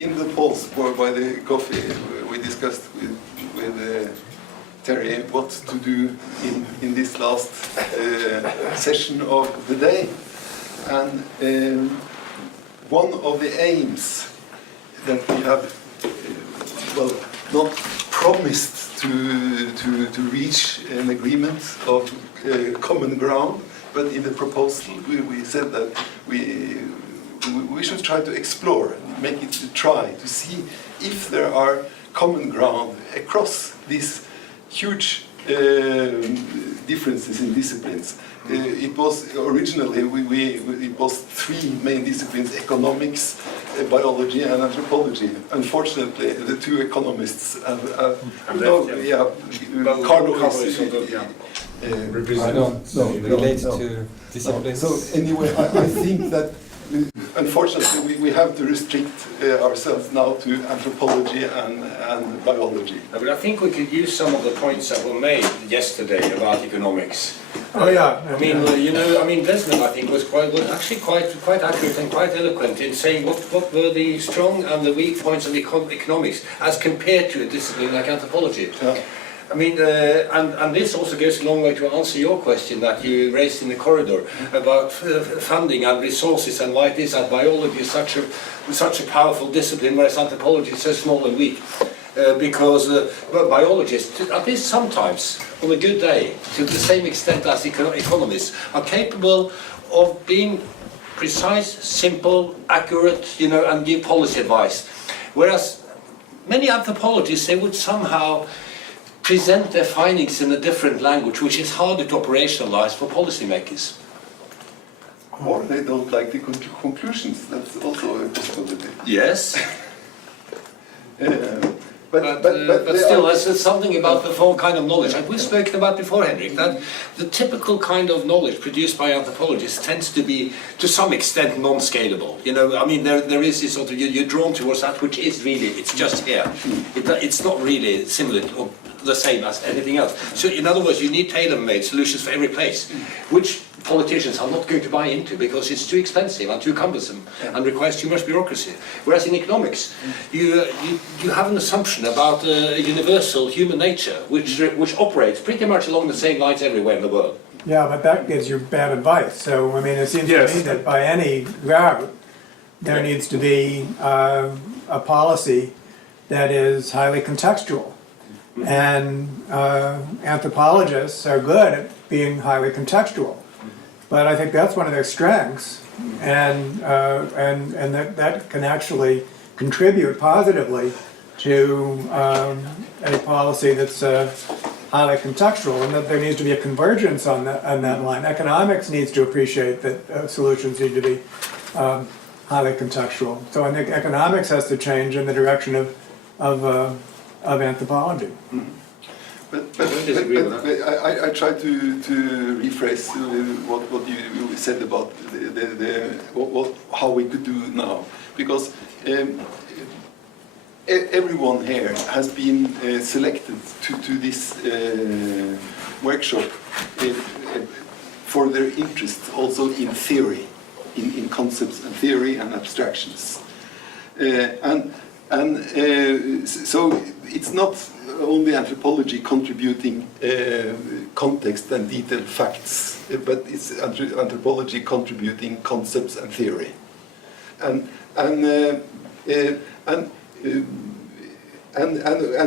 In the pause by the coffee, we discussed with Terry what to do in this last session of the day. And one of the aims that we have, well, not promised to reach an agreement of common ground, but in the proposal we said that we should try to explore, make it try to see if there are common ground across these huge differences in disciplines. It was originally it was three main disciplines: economics, biology, and anthropology. Unfortunately, the two economists have Carlo I don't relate to disciplines. So anyway, I think that unfortunately we have to restrict ourselves now to anthropology and biology. But I think we could use some of the points that were made yesterday about economics. Oh yeah. I mean, Desmond, I think, was actually quite accurate and quite eloquent in saying what were the strong and the weak points of economics as compared to a discipline like anthropology. Yeah. I mean, and this also goes a long way to answer your question that you raised in the corridor about funding and resources and why it is that biology is such a powerful discipline, whereas anthropology is so small and weak. Because biologists, at least sometimes, on a good day, to the same extent as economists, are capable of being precise, simple, accurate, and give policy advice. Whereas many anthropologists, they would somehow present their findings in a different language, which is harder to operationalize for policymakers. Or they don't like the conclusions. That's also a possibility. Yes. But still, there's something about the whole kind of knowledge, like we've spoken about before, Henrik, that the typical kind of knowledge produced by anthropologists tends to be, to some extent, non-scalable. I mean, there is this sort of, you're drawn towards that which is really, it's just here. It's not really similar or the same as anything else. So, in other words, you need tailor-made solutions for every place, which politicians are not going to buy into because it's too expensive and too cumbersome and requires too much bureaucracy. Whereas in economics, you have an assumption about universal human nature, which operates pretty much along the same lines everywhere in the world. Yeah, but that gives you bad advice. So, I mean, it seems to me that by any route, there needs to be a policy that is highly contextual. And anthropologists are good at being highly contextual. But I think that's one of their strengths, and that can actually contribute positively to a policy that's highly contextual, and that there needs to be a convergence on that line. Economics needs to appreciate that solutions need to be highly contextual. So I think economics has to change in the direction of anthropology. But I try to rephrase what you said about how we could do now, because everyone here has been selected to this workshop for their interest also in theory, in concepts and theory and abstractions, so it's not only anthropology contributing context and detailed facts, but it's anthropology contributing concepts and theory, and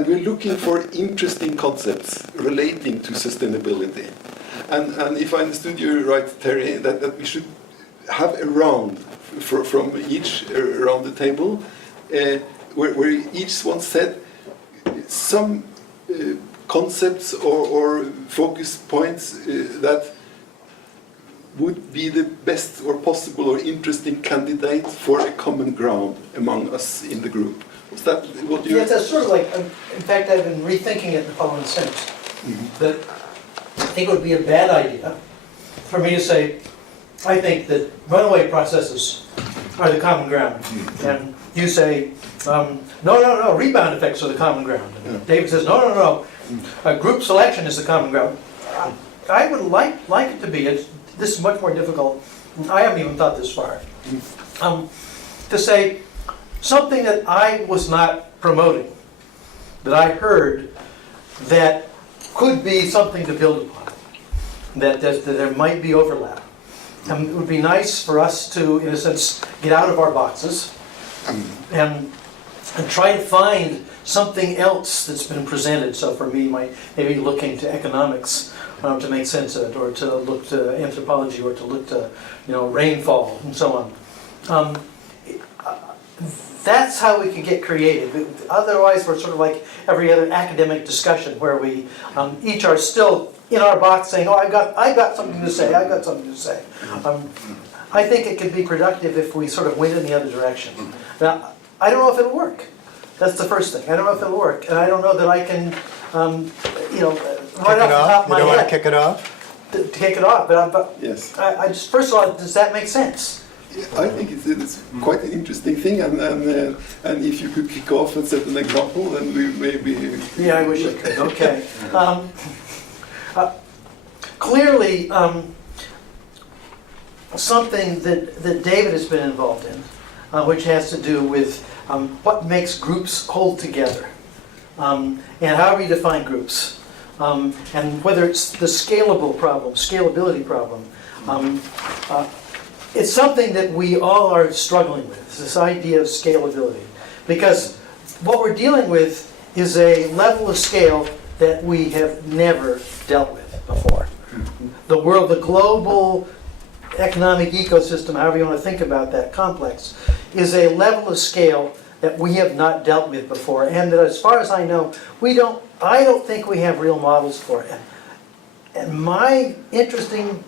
we're looking for interesting concepts relating to sustainability, and if I understood you right, Terry, that we should have a round from each around the table, where each one said some concepts or focus points that would be the best or possible or interesting candidate for a common ground among us in the group. Was that what you... Yes, that's sort of like, in fact, I've been rethinking it in the following sense. That I think it would be a bad idea for me to say, I think that runaway processes are the common ground. And you say, no, rebound effects are the common ground. And David says, no, group selection is the common ground. I would like it to be, this is much more difficult, I haven't even thought this far, to say something that I was not promoting, that I heard that could be something to build upon, that there might be overlap. And it would be nice for us to, in a sense, get out of our boxes and try to find something else that's been presented. So for me, maybe looking to economics to make sense of it, or to look to anthropology, or to look to rainfall and so on. That's how we can get creative. Otherwise, we're sort of like every other academic discussion where we each are still in our box saying, "Oh, I've got something to say. I've got something to say." I think it could be productive if we sort of went in the other direction. Now, I don't know if it'll work. That's the first thing. I don't know if it'll work, and I don't know that I can, right off the top of my head. You don't want to kick it off? To kick it off, but Yes. I just first of all, does that make sense? I think it's quite an interesting thing, and if you could kick off and set an example, then we maybe. Yeah, I wish I could. Okay. Clearly, something that David has been involved in, which has to do with what makes groups hold together, and how we define groups, and whether it's the scalability problem. It's something that we all are struggling with, this idea of scalability. Because what we're dealing with is a level of scale that we have never dealt with before. The world, the global economic ecosystem, however you want to think about that complex, is a level of scale that we have not dealt with before. And that, as far as I know, I don't think we have real models for it. And my interesting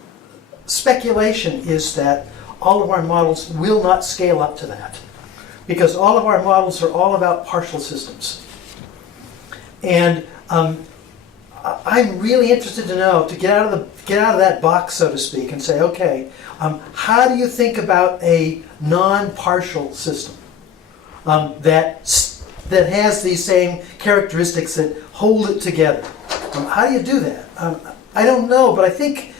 speculation is that all of our models will not scale up to that, because all of our models are all about partial systems. And I'm really interested to know, to get out of that box, so to speak, and say, okay, how do you think about a non-partial system that has these same characteristics that hold it together? How do you do that? I don't know, but I think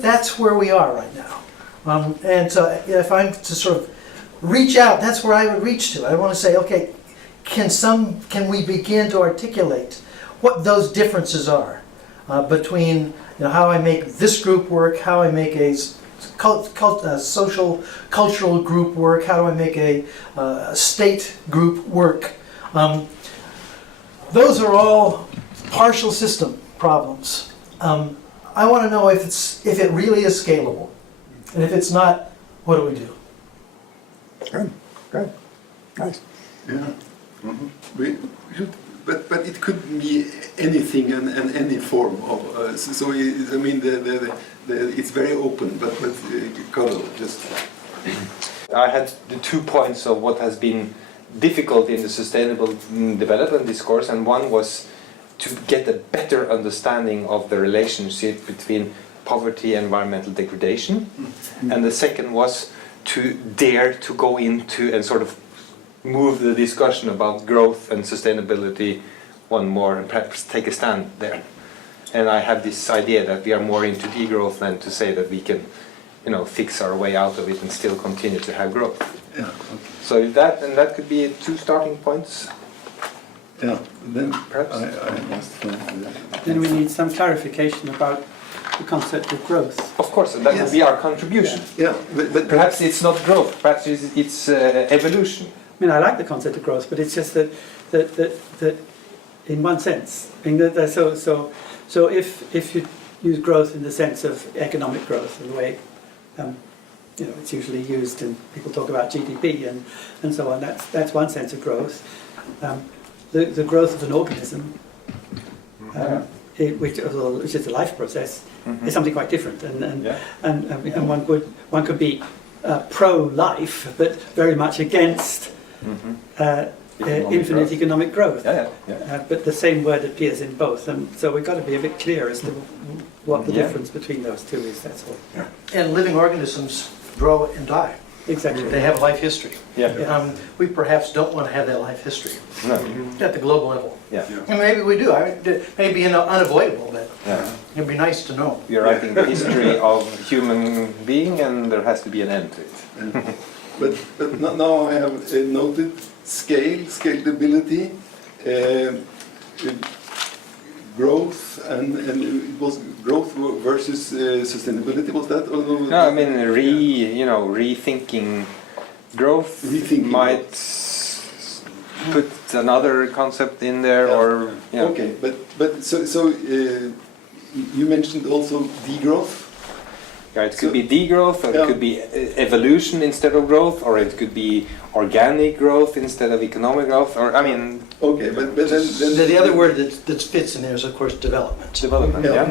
that's where we are right now. And so if I'm to sort of reach out, that's where I would reach to. I want to say, okay, can we begin to articulate what those differences are between how I make this group work, how I make a social, cultural group work, how do I make a state group work. Those are all partial system problems. I want to know if it really is scalable. And if it's not, what do we do? Good, nice. Yeah. Mm-hmm. We should, but it could be anything and any form of. It's very open. But Carlo, just. I had the 2 points of what has been difficult in the sustainable development discourse, and one was to get a better understanding of the relationship between poverty and environmental degradation. And the second was to dare to go into and sort of move the discussion about growth and sustainability one more, and perhaps take a stand there. And I have this idea that we are more into degrowth than to say that we can fix our way out of it and still continue to have growth. Yeah. Okay. So that could be 2 starting points. Yeah. Then Perhaps. I must. Then we need some clarification about the concept of growth. Of course, and that would be our contribution. Yeah, but Perhaps it's not growth, perhaps it's evolution. I mean, I like the concept of growth, but it's just that in one sense, so if you use growth in the sense of economic growth, in the way it's usually used, and people talk about GDP and so on. That's one sense of growth. The growth of an organism, which is a life process, is something quite different, and one could be pro-life, but very much against infinite economic growth. But the same word appears in both, and so we've got to be a bit clear as to what the difference between those two is. That's all. And living organisms grow and die. Exactly. They have a life history. We perhaps don't want to have that life history at the global level. And maybe we do. It may be unavoidable, but it'd be nice to know. We are writing the history of human being, and there has to be an end to it. but now I have noted scalability, growth, and it was growth versus sustainability. Was that? Or no, No, I mean rethinking growth Rethinking might put another concept in there, or yeah. Okay, but so you mentioned also degrowth. Yeah, it could be degrowth, or it could be evolution instead of growth, or it could be organic growth instead of economic growth, or I mean. Okay, but then The other word that fits in there is, of course, development. Development, yeah.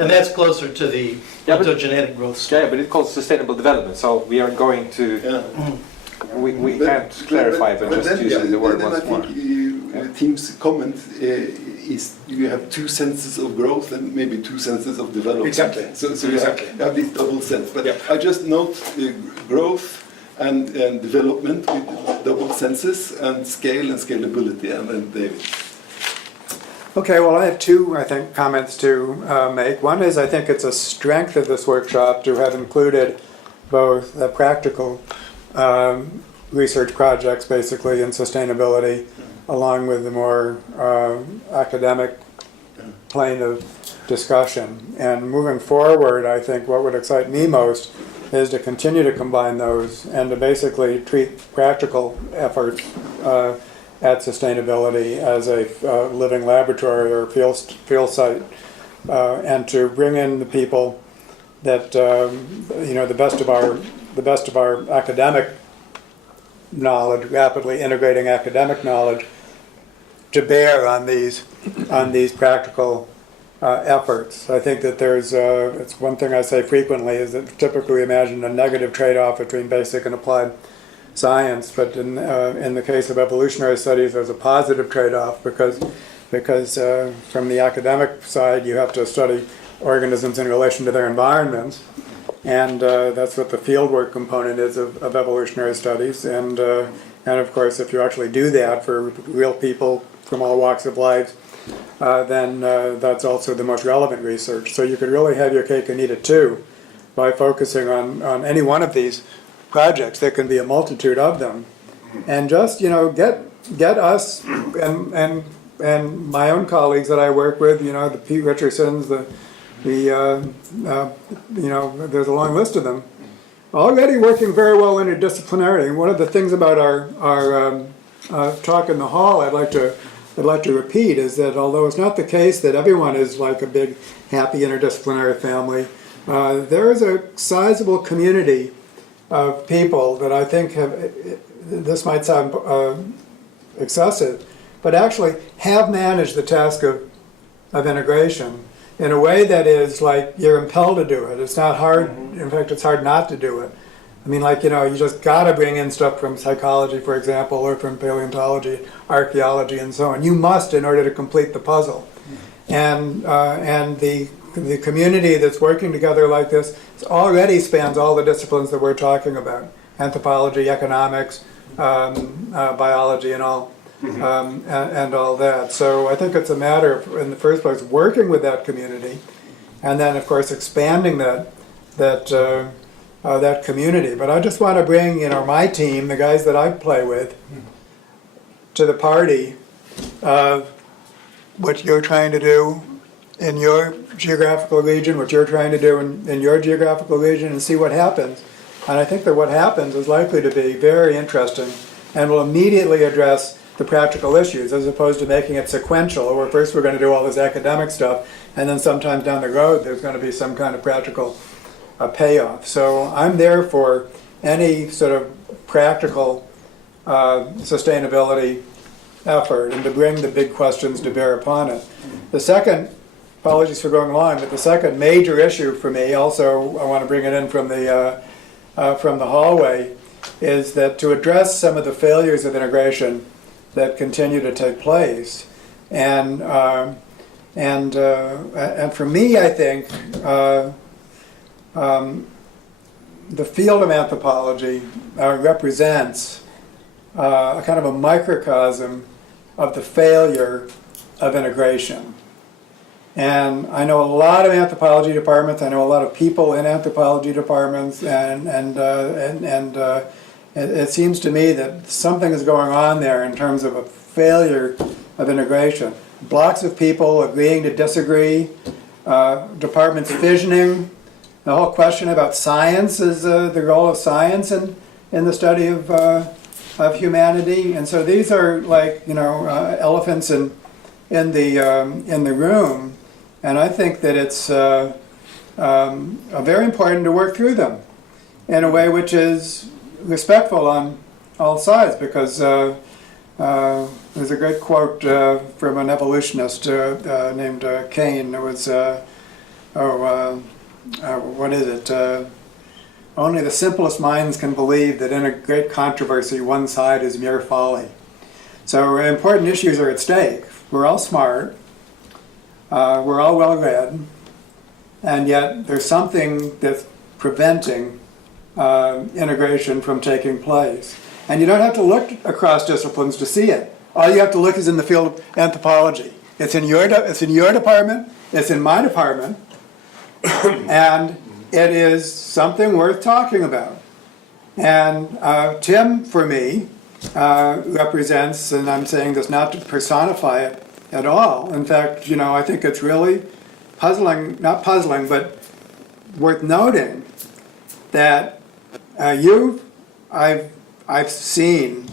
And that's closer to the Yeah, but- ontogenetic growth. Yeah, but it's called sustainable development, so we are going to. Yeah. We can't clarify, but just then, using the word then once I more. think Tim's comment is you have two senses of growth and maybe two senses of development. Exactly. So Exactly. you have this double sense. But Yeah. I just note growth and development with double senses, and scale and scalability. And then David. Okay, well, I have two, I think, comments to make. One is I think it's a strength of this workshop to have included both the practical research projects, basically, in sustainability, along with the more academic plane of discussion. And moving forward, I think what would excite me most is to continue to combine those and to basically treat practical efforts at sustainability as a living laboratory or field site, and to bring in the people that the best of our academic knowledge, rapidly integrating academic knowledge, to bear on these practical efforts. I think that it's one thing I say frequently is that typically we imagine a negative trade-off between basic and applied science, but in the case of evolutionary studies, there's a positive trade-off because from the academic side, you have to study organisms in relation to their environments, and that's what the fieldwork component is of evolutionary studies. And of course, if you actually do that for real people from all walks of life, then that's also the most relevant research. So you could really have your cake and eat it too by focusing on any one of these projects. There can be a multitude of them, and just get us and my own colleagues that I work with, the Pete Richardsons, there's a long list of them, already working very well interdisciplinarily. And one of the things about our talk in the hall I'd like to repeat is that although it's not the case that everyone is like a big happy interdisciplinary family, there is a sizable community of people that I think this might sound excessive, but actually have managed the task of integration in a way that is like you're impelled to do it. It's not hard. In fact, it's hard not to do it. I mean, you just got to bring in stuff from psychology, for example, or from paleontology, archaeology, and so on. You must in order to complete the puzzle. And the community that's working together like this already spans all the disciplines that we're talking about: anthropology, economics, biology, and all. And all that. So I think it's a matter of, in the first place, working with that community, and then, of course, expanding that community. But I just want to bring, my team, the guys that I play with, to the party of what you're trying to do in your geographical region, what you're trying to do in your geographical region, and see what happens. And I think that what happens is likely to be very interesting and will immediately address the practical issues, as opposed to making it sequential, where first we're going to do all this academic stuff, and then sometime down the road there's going to be some kind of practical payoff. So I'm there for any sort of practical sustainability effort, and to bring the big questions to bear upon it. The second, apologies for going long, but the second major issue for me, also I want to bring it in from the hallway, is that to address some of the failures of integration that continue to take place, and for me, I think the field of anthropology represents a kind of a microcosm of the failure of integration. And I know a lot of anthropology departments. I know a lot of people in anthropology departments, and it seems to me that something is going on there in terms of a failure of integration. Blocks of people agreeing to disagree, departments fissioning, the whole question about science is the role of science in the study of humanity, and so these are like elephants in the room, and I think that it's very important to work through them in a way which is respectful on all sides, because there's a great quote from an evolutionist named Kane. It was, what is it? Only the simplest minds can believe that in a great controversy, one side is mere folly. So important issues are at stake. We're all smart. We're all well-read. And yet there's something that's preventing integration from taking place. And you don't have to look across disciplines to see it. All you have to look is in the field of anthropology. It's in your department, it's in my department, and it is something worth talking about. And Tim, for me, represents, and I'm saying this not to personify it at all. In fact, I think it's really puzzling, not puzzling, but worth noting that I've seen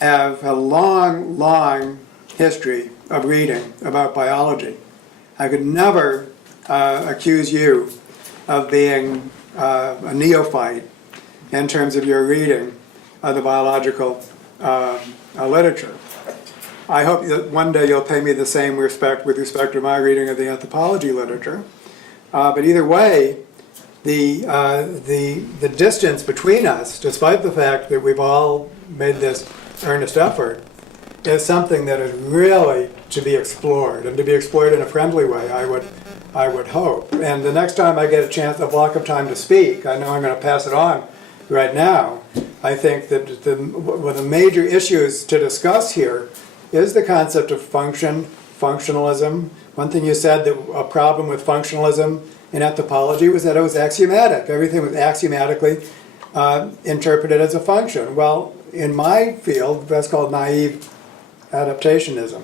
have a long, long history of reading about biology. I could never accuse you of being a neophyte in terms of your reading of the biological literature. I hope that one day you'll pay me the same respect with respect to my reading of the anthropology literature. But either way, the distance between us, despite the fact that we've all made this earnest effort, is something that is really to be explored, and to be explored in a friendly way, I would hope. And the next time I get a block of time to speak, I know I'm going to pass it on right now. I think that one of the major issues to discuss here is the concept of functionalism. One thing you said, that a problem with functionalism in anthropology was that it was axiomatic. Everything was axiomatically interpreted as a function. Well, in my field, that's called naive adaptationism.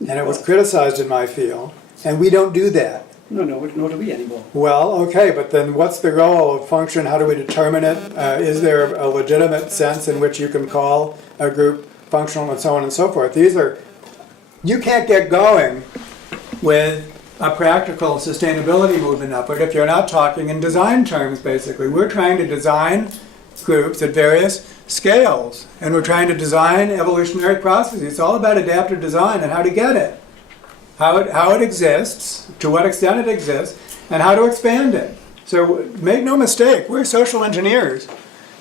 And it was criticized in my field, and we don't do that. No, nor do we anymore. Well, okay, but then what's the role of function? How do we determine it? Is there a legitimate sense in which you can call a group functional, and so on and so forth? You can't get going with a practical sustainability movement effort if you're not talking in design terms, basically. We're trying to design groups at various scales, and we're trying to design evolutionary processes. It's all about adaptive design and how to get it. How it exists, to what extent it exists, and how to expand it. So make no mistake, we're social engineers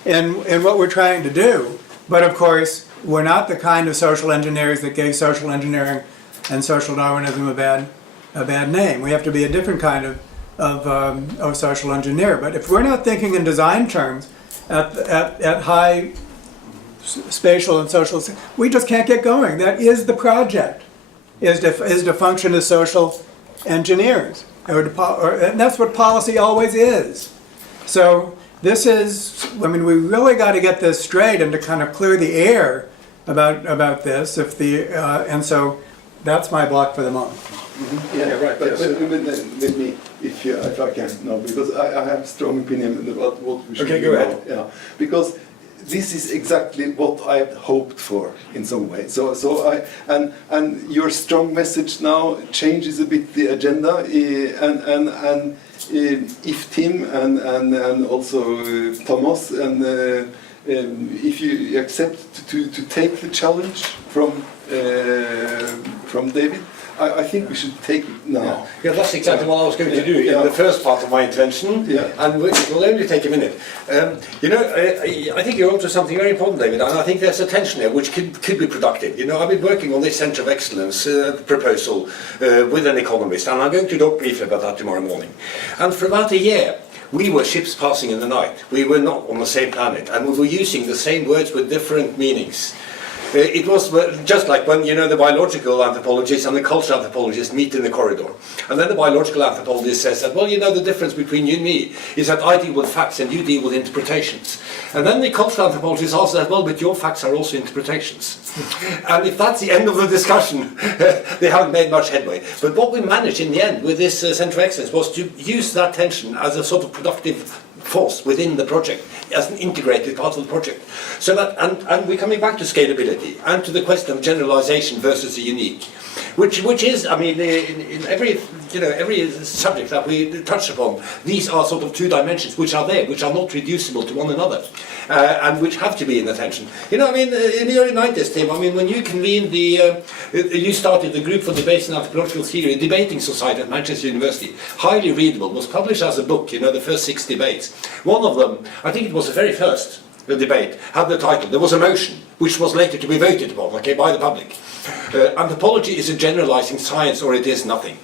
in what we're trying to do. But of course, we're not the kind of social engineers that gave social engineering and social Darwinism a bad name. We have to be a different kind of social engineer. But if we're not thinking in design terms at high spatial and social, we just can't get going. That is the project. Is to function as social engineers, and that's what policy always is. So this is, we really got to get this straight and to kind of clear the air about this. And so that's my block for the moment. Mm-hmm. Yeah, right. But let me, if I can, no, because I have strong opinion about what we should do. Okay, go ahead. Yeah, because this is exactly what I had hoped for in some way. So and your strong message now changes a bit the agenda. And if Tim and also Thomas and if you accept to take the challenge from David, I think we should take it now. Yeah, that's exactly what I was going to do in the first part of my intervention, and it will only take a minute. I think you're onto something very important, David, and I think there's a tension here which could be productive. I've been working on this Centre of Excellence proposal with an economist, and I'm going to talk briefly about that tomorrow morning. And for about a year, we were ships passing in the night. We were not on the same planet, and we were using the same words with different meanings. It was just like when, you know, the biological anthropologist and the cultural anthropologist meet in the corridor. And then the biological anthropologist says that, well, you know, the difference between you and me is that I deal with facts and you deal with interpretations. And then the cultural anthropologist asks that, well, but your facts are also interpretations. And if that's the end of the discussion, they haven't made much headway. But what we managed in the end with this Centre of Excellence was to use that tension as a sort of productive force within the project, as an integrated part of the project. So that, and we're coming back to scalability and to the question of generalization versus the unique, which is, I mean, in every, you know, every subject that we touch upon, these are sort of two dimensions which are there, which are not reducible to one another, and which have to be in attention. You know, I mean, in the early 90s, Tim, I mean, when you convened you started the Group for Debates in Anthropological Theory, a debating society at Manchester University, highly readable, was published as a book, you know, the first 6 debates. One of them, I think it was the very first debate, had the title, there was a motion, which was later to be voted upon, okay, by the public. Anthropology is a generalizing science or it is nothing.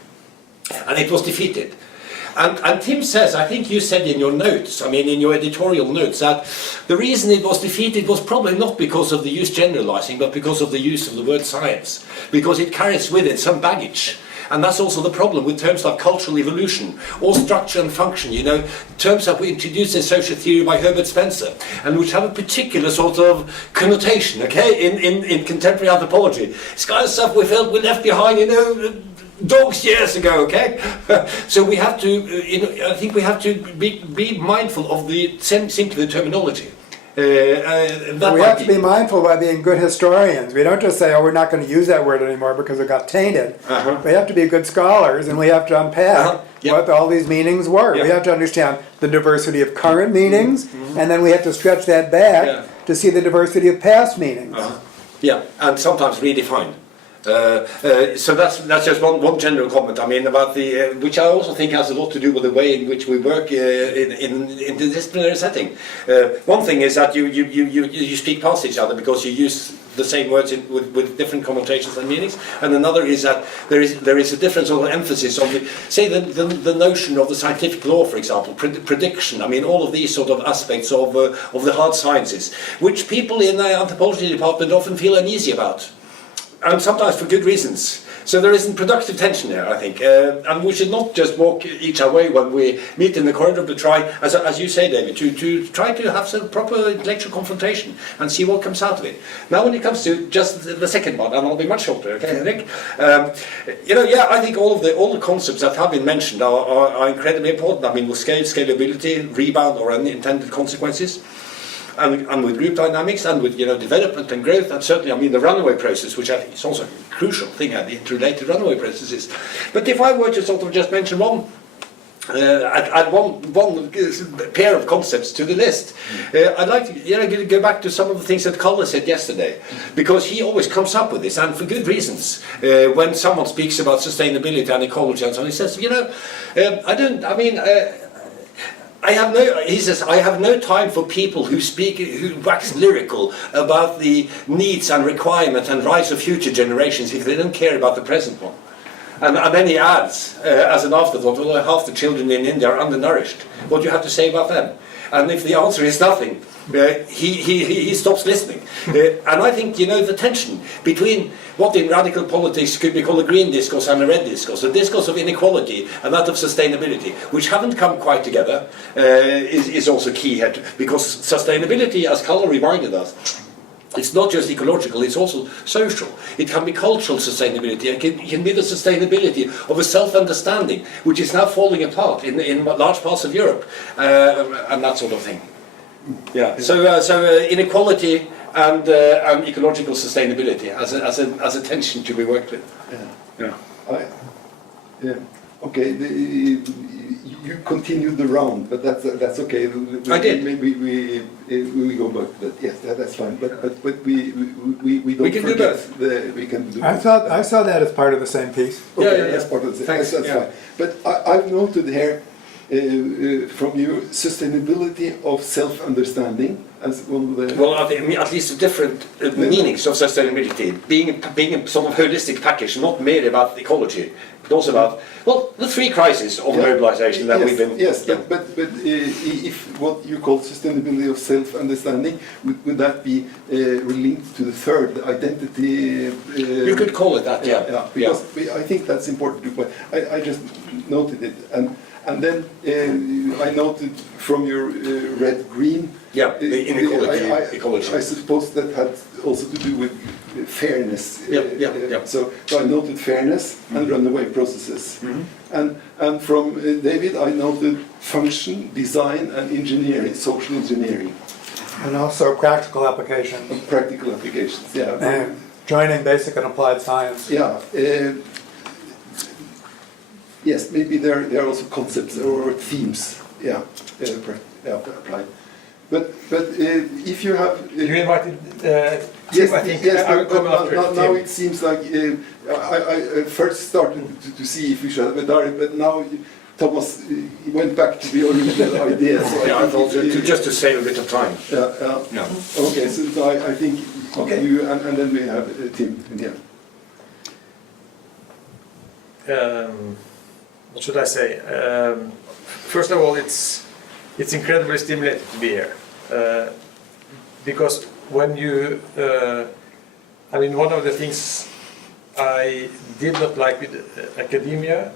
And it was defeated. And Tim says, I think you said in your notes, I mean in your editorial notes, that the reason it was defeated was probably not because of the use generalizing, but because of the use of the word science. Because it carries with it some baggage. And that's also the problem with terms like cultural evolution, or structure and function, you know, terms that we introduced in social theory by Herbert Spencer, and which have a particular sort of connotation, okay, in contemporary anthropology. It's kind of stuff we felt we left behind, you know, dogs years ago, okay? So we have to, you know, I think we have to be mindful of simply the terminology. We have to be mindful by being good historians. We don't just say, oh, we're not going to use that word anymore because it got tainted. We have to be good scholars, and we have to unpack what all these meanings were. We have to understand the diversity of current meanings, and then we have to stretch that back to see the diversity of past meanings. Yeah, and sometimes redefine. So that's just one general comment. I mean, about the which I also think has a lot to do with the way in which we work in the disciplinary setting. One thing is that you speak past each other because you use the same words with different connotations and meanings, and another is that there is a different sort of emphasis on the notion of the scientific law, for example, prediction. I mean, all of these sort of aspects of the hard sciences, which people in the anthropology department often feel uneasy about. And sometimes for good reasons. So there isn't productive tension there, I think. And we should not just walk each our way when we meet in the corridor, but try, as you say, David, to try to have some proper intellectual confrontation and see what comes out of it. Now when it comes to just the second one, and I'll be much shorter, okay, Henrik? You know, yeah, I think all the concepts that have been mentioned are incredibly important. I mean, with scalability, rebound, or unintended consequences. And with group dynamics, and with, you know, development and growth, and certainly, I mean, the runaway process, which I think is also a crucial thing, the interrelated runaway processes. But if I were to sort of just mention add one pair of concepts to the list, I'd like to, you know, go back to some of the things that Kalle said yesterday, because he always comes up with this, and for good reasons. When someone speaks about sustainability and ecology and so on, he says, you know, he says, I have no time for people who wax lyrical about the needs and requirements and rights of future generations if they don't care about the present one. And then he adds, as an afterthought, well, half the children in India are undernourished. What do you have to say about them? And if the answer is nothing, he stops listening. And I think, you know, the tension between what in radical politics could be called a green discourse and a red discourse, the discourse of inequality and that of sustainability, which haven't come quite together, is also key here. Because sustainability, as Kalle reminded us, it's not just ecological, it's also social. It can be cultural sustainability, and it can be the sustainability of a self-understanding, which is now falling apart in large parts of Europe, and that sort of thing. Yeah. So inequality and ecological sustainability as a tension to be worked with. Yeah. Okay. You continued the round, but that's okay. I did. Maybe we go back to that. Yes, that's fine. But we don't we can forget do both. We can do. I saw that as part of the same piece. Okay, Yeah. that's part of the same. Thanks. That's fine. But I've noted here from you sustainability of self-understanding as one of the. Well, at least different meanings of sustainability, being a sort of holistic package, not merely about ecology, It also about, well, the three crises of mobilization that we've been... Yes, but if what you call sustainability of self-understanding, would that be linked to the third, the identity? You could call it that, yeah. Because I think that's important to point. I just noted it, and then I noted from your red-green. Yeah, the ecology. I suppose that had also to do with fairness. Yeah. So I noted fairness and runaway processes. And from David, I noted function, design, and engineering, social engineering. And also practical application, Practical applications, yeah. and joining basic and applied science. Yeah. Yes, maybe there are also concepts or themes. Yeah, applied. But if you have You invited yes, I think yes, I will but come after now Tim. it seems like I first started to see if we should have a diary, but now Thomas went back to the original idea. So I thought just to save a bit of time. Yeah. Okay, so I think you and then we have Tim in the end. What should I say? First of all, it's incredibly stimulating to be here, because when you, I mean, one of the things I did not like with academia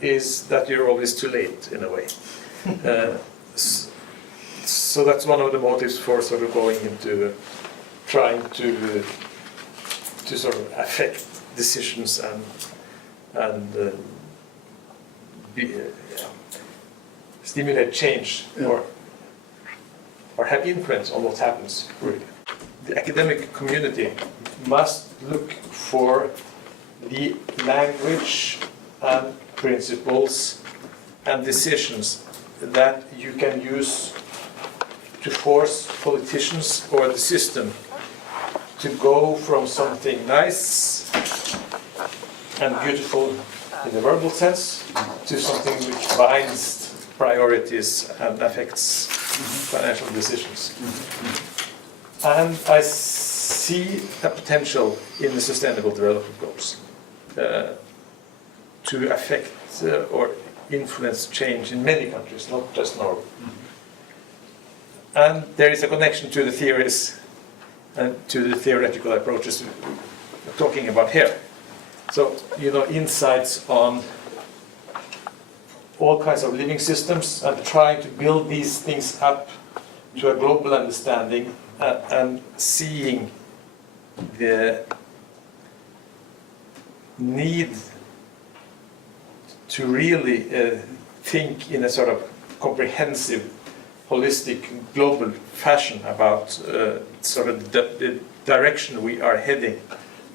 is that you're always too late in a way. So that's one of the motives for sort of going into trying to sort of affect decisions and stimulate change or have influence on what happens. Really. The academic community must look for the language and principles and decisions that you can use to force politicians or the system to go from something nice and beautiful in a verbal sense to something which binds priorities and affects financial decisions. And I see a potential in the Sustainable Development Goals to affect or influence change in many countries, not just Norway. And there is a connection to the theories and to the theoretical approaches we're talking about here. So, you know, insights on all kinds of living systems and trying to build these things up to a global understanding and seeing the need to really think in a sort of comprehensive, holistic, global fashion about sort of the direction we are heading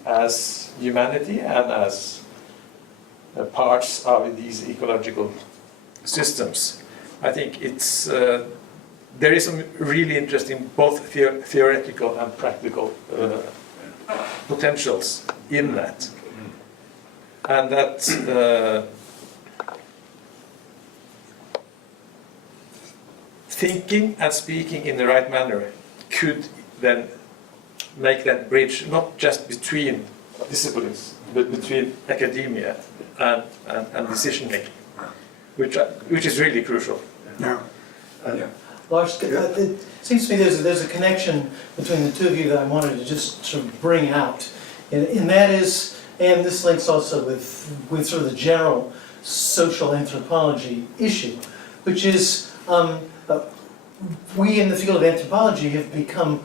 as humanity and as parts of these ecological systems. I think it's there is some really interesting both theoretical and practical potentials in that, and that thinking and speaking in the right manner could then make that bridge not just between disciplines but between academia and decision making, which is really crucial. Yeah. Lars, it seems to me there's a connection between the two of you that I wanted to just sort of bring out. And that is, and this links also with sort of the general social anthropology issue, which is we in the field of anthropology have become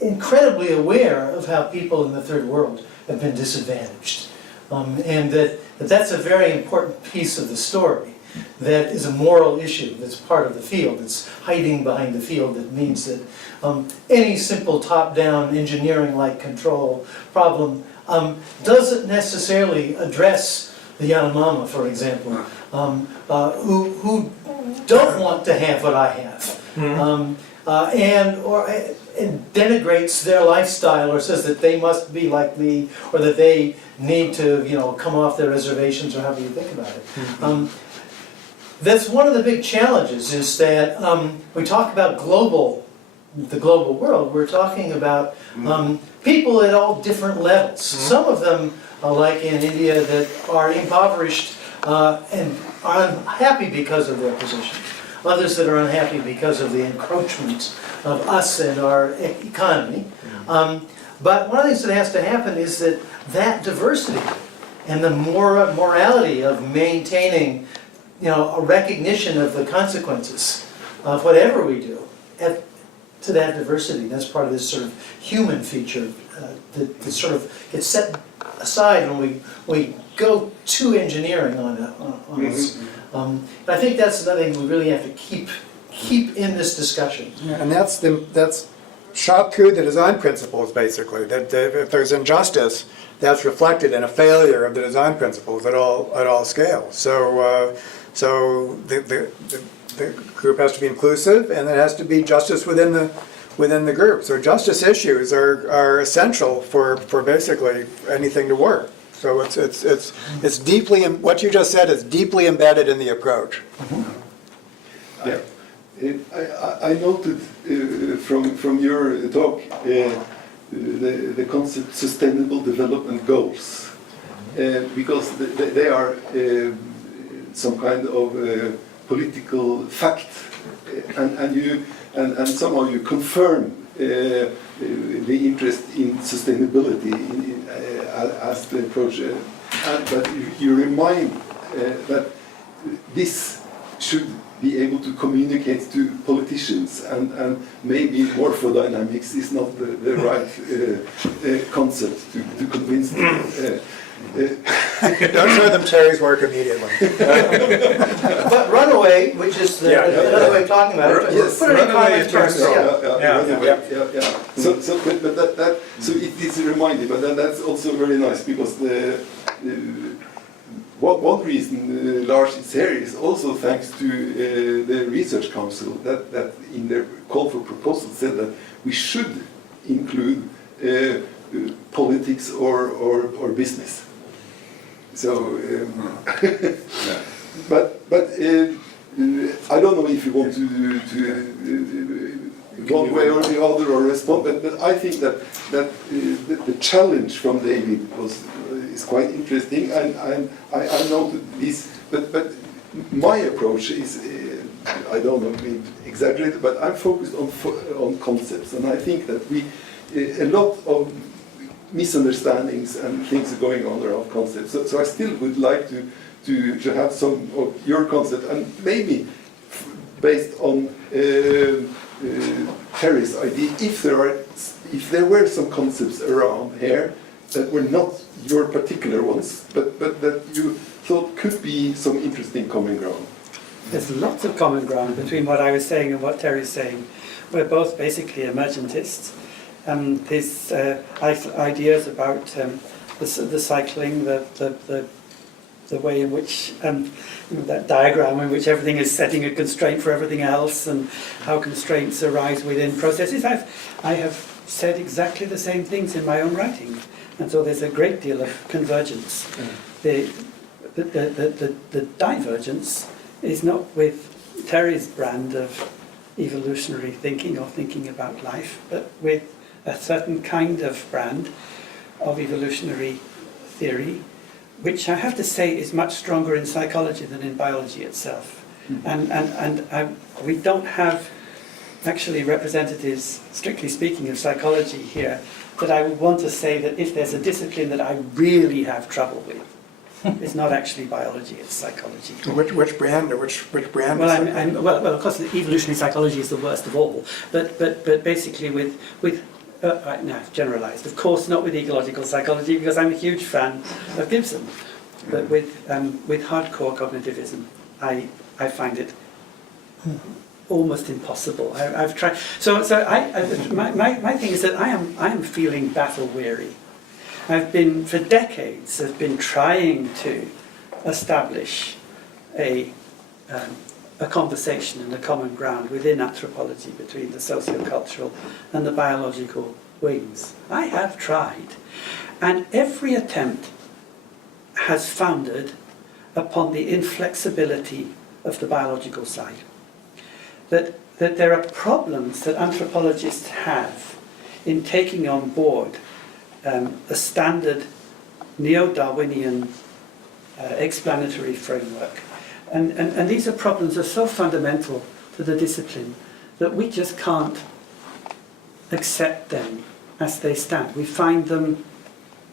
incredibly aware of how people in the third world have been disadvantaged. And that's a very important piece of the story. That is a moral issue that's part of the field. It's hiding behind the field. That means that any simple top-down engineering-like control problem doesn't necessarily address the Yanomama, for example, who don't want to have what I have, and denigrates their lifestyle or says that they must be like me or that they need to, come off their reservations or however you think about it. That's one of the big challenges is that we talk about the global world. We're talking about people at all different levels. Some of them, like in India, that are impoverished and are unhappy because of their position. Others that are unhappy because of the encroachment of us and our economy. But one of the things that has to happen is that diversity and the morality of maintaining, a recognition of the consequences of whatever we do to that diversity. That's part of this sort of human feature that sort of gets set aside when we go to engineering on this. I think that's another thing we really have to keep in this discussion. And that's shot through the design principles, basically. That if there's injustice, that's reflected in a failure of the design principles at all scales. So the group has to be inclusive, and there has to be justice within the group. So justice issues are essential for basically anything to work. So it's deeply, what you just said is deeply embedded in the approach. Yeah. I noted from your talk the concept sustainable development goals, because they are some kind of political fact, and somehow you confirm the interest in sustainability as the approach, but you remind that this should be able to communicate to politicians, and maybe morphodynamics is not the right concept to convince them. Don't show them Terry's work immediately. But runaway, which is another way of talking about it, Yes, put it in common terms. So it is reminded, but then that's also very nice, because one reason Lars is here is also thanks to the Research Council that in their call for proposal said that we should include politics or business. So, but I don't know if you want to one way or the other or respond, but I think that the challenge from David is quite interesting, and I noted this, but my approach is, I don't know, maybe exaggerated, but I'm focused on concepts, and I think that a lot of misunderstandings and things going on around concepts. So I still would like to have some of your concept, and maybe based on Terry's idea, if there were some concepts around here that were not your particular ones, but that you thought could be some interesting common ground. There's lots of common ground between what I was saying and what Terry's saying. We're both basically emergentists. His ideas about the cycling, the way in which that diagram in which everything is setting a constraint for everything else, and how constraints arise within processes. I have said exactly the same things in my own writing, and so there's a great deal of convergence. The divergence is not with Terry's brand of evolutionary thinking or thinking about life, but with a certain kind of brand of evolutionary theory, which I have to say is much stronger in psychology than in biology itself. And we don't have actually representatives, strictly speaking, of psychology here, but I would want to say that if there's a discipline that I really have trouble with, it's not actually biology, it's psychology. Which brand? Well, well, of course, evolutionary psychology is the worst of all. But basically, no, I've generalised. Of course, not with ecological psychology, because I'm a huge fan of Gibson. But with hardcore cognitivism, I find it almost impossible. I've tried. So my thing is that I am feeling battle weary. I've been, for decades, trying to establish a conversation and a common ground within anthropology between the sociocultural and the biological wings. I have tried, and every attempt has founded upon the inflexibility of the biological side. That there are problems that anthropologists have in taking on board a standard neo-Darwinian explanatory framework. And these are problems that are so fundamental to the discipline that we just can't accept them as they stand. We find them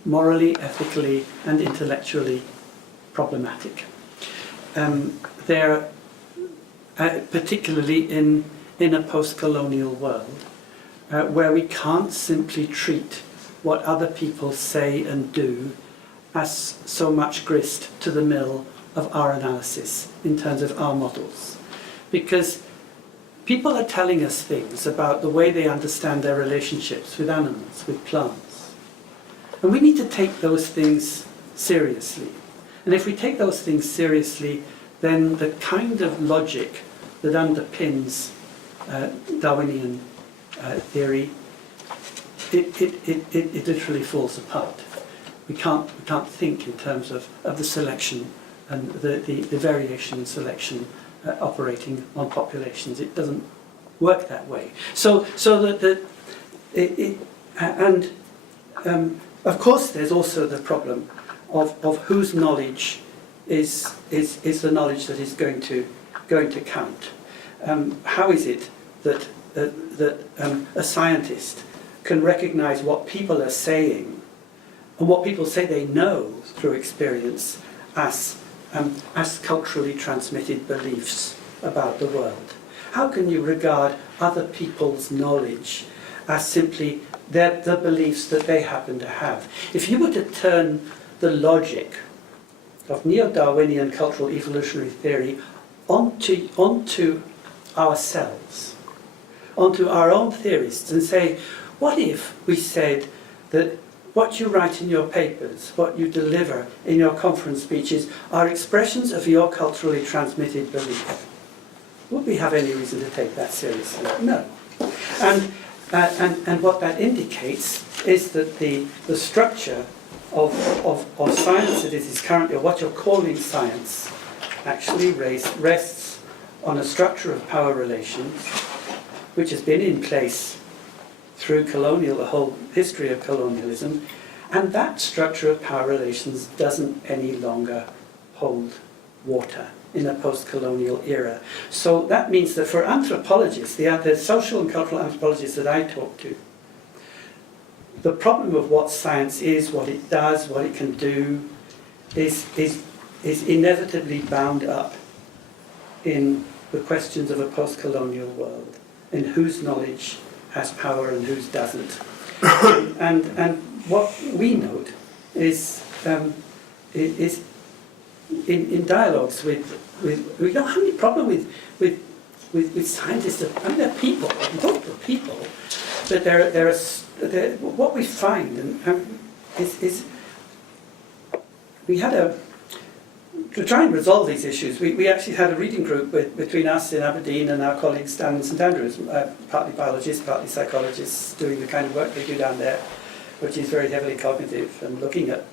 morally, ethically, and intellectually problematic. They're particularly in a post-colonial world where we can't simply treat what other people say and do as so much grist to the mill of our analysis in terms of our models. Because people are telling us things about the way they understand their relationships with animals, with plants. And we need to take those things seriously. And if we take those things seriously, then the kind of logic that underpins Darwinian theory, it literally falls apart. We can't think in terms of the selection and the variation in selection operating on populations. It doesn't work that way. So of course there's also the problem of whose knowledge is the knowledge that is going to count. How is it that a scientist can recognize what people are saying and what people say they know through experience as culturally transmitted beliefs about the world? How can you regard other people's knowledge as simply the beliefs that they happen to have? If you were to turn the logic of neo-Darwinian cultural evolutionary theory onto ourselves, onto our own theorists, and say, what if we said that what you write in your papers, what you deliver in your conference speeches, are expressions of your culturally transmitted belief? Would we have any reason to take that seriously? No. And what that indicates is that the structure of science that it is currently, or what you're calling science, actually rests on a structure of power relations which has been in place through the whole history of colonialism, and that structure of power relations doesn't any longer hold water in a post-colonial era. So that means that for anthropologists, the social and cultural anthropologists that I talk to, the problem of what science is, what it does, what it can do, is inevitably bound up in the questions of a post-colonial world, in whose knowledge has power and whose doesn't. And what we note is in dialogues with we don't have any problem with scientists. I mean, they're people. We talk to people, but what we find is we had to try and resolve these issues, we actually had a reading group between us in Aberdeen and our colleagues down in St Andrews, partly biologists, partly psychologists, doing the kind of work they do down there, which is very heavily cognitive, and looking at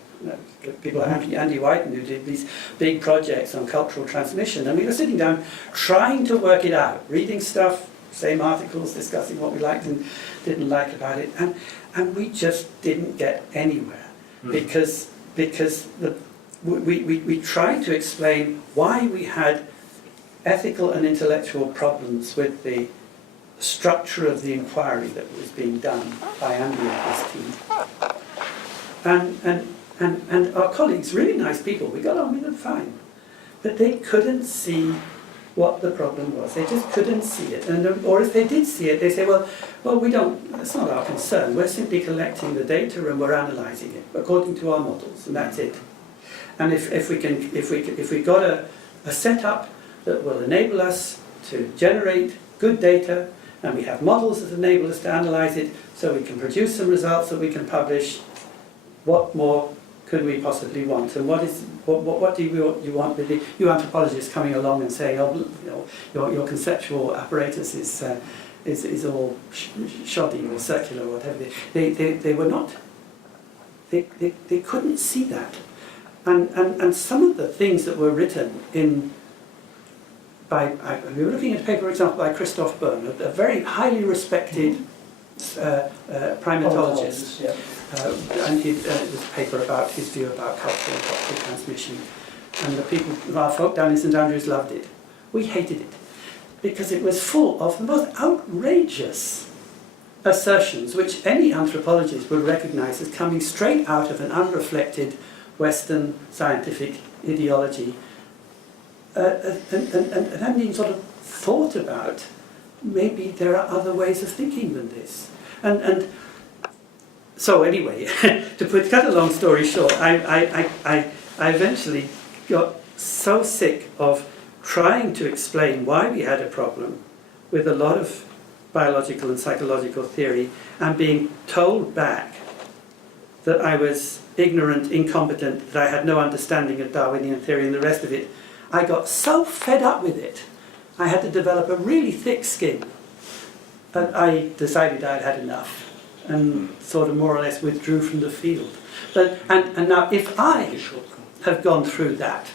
people like Andy Whiten, who did these big projects on cultural transmission. And we were sitting down trying to work it out, reading stuff, same articles, discussing what we liked and didn't like about it, and we just didn't get anywhere, because we tried to explain why we had ethical and intellectual problems with the structure of the inquiry that was being done by Andy and his team. And our colleagues, really nice people, we got on with them fine, but they couldn't see what the problem was. They just couldn't see it. Or if they did see it, they say, well, we don't, that's not our concern. We're simply collecting the data and we're analysing it according to our models, and that's it. And if we got a setup that will enable us to generate good data, and we have models that enable us to analyse it, so we can produce some results that we can publish, what more could we possibly want? And what do you want with you anthropologists coming along and saying, oh, your conceptual apparatus is all shoddy or circular or whatever? They were not. They couldn't see that. And some of the things that were written we were looking at a paper, for example, by Christoph Böhm, a very highly respected primatologist, and it was a paper about his view about cultural and popular transmission. And the people, our folk down in St Andrews loved it. We hated it because it was full of the most outrageous assertions which any anthropologist would recognise as coming straight out of an unreflected Western scientific ideology, and hadn't even sort of thought about maybe there are other ways of thinking than this. And so anyway, to cut a long story short, I eventually got so sick of trying to explain why we had a problem with a lot of biological and psychological theory and being told back that I was ignorant, incompetent, that I had no understanding of Darwinian theory and the rest of it. I got so fed up with it, I had to develop a really thick skin. And I decided I'd had enough and sort of more or less withdrew from the field. And now if I have gone through that,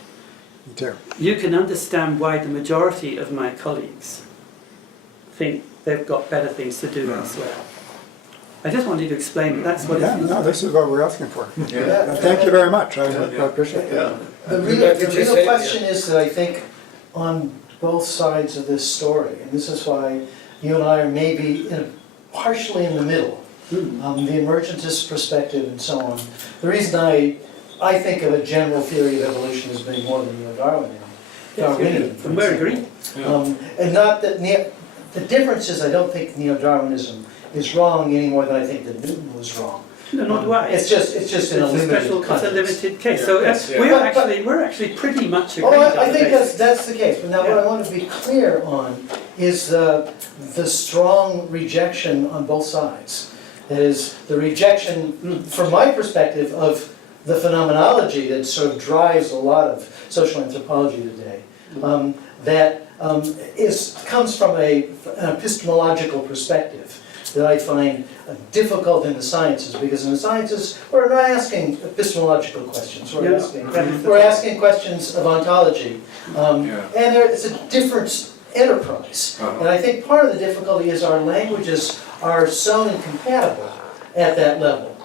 you can understand why the majority of my colleagues think they've got better things to do elsewhere. I just wanted to explain that that's what it is. No, this is what we're asking for. Yeah. Thank you very much. I appreciate it. Yeah. The real question is that I think on both sides of this story, and this is why you and I are maybe partially in the middle, the emergentist perspective and so on. The reason I think of a general theory of evolution as being more than Darwinian. And we're agreed. And not that the difference is I don't think neo-Darwinism is wrong any more than I think that Newton was wrong. No, not do I. It's just in a limited context. It's a limited case. Yeah. So Yeah. we're actually pretty much agreed. Oh, on I the think basis. that's the case. But now what I want to be clear on is the strong rejection on both sides. That is, the rejection, from my perspective, of the phenomenology that sort of drives a lot of social anthropology today. That comes from an epistemological perspective that I find difficult in the sciences, because in the sciences we're not asking epistemological questions. We're asking questions of ontology, and it's a different enterprise. And I think part of the difficulty is our languages are so incompatible at that level,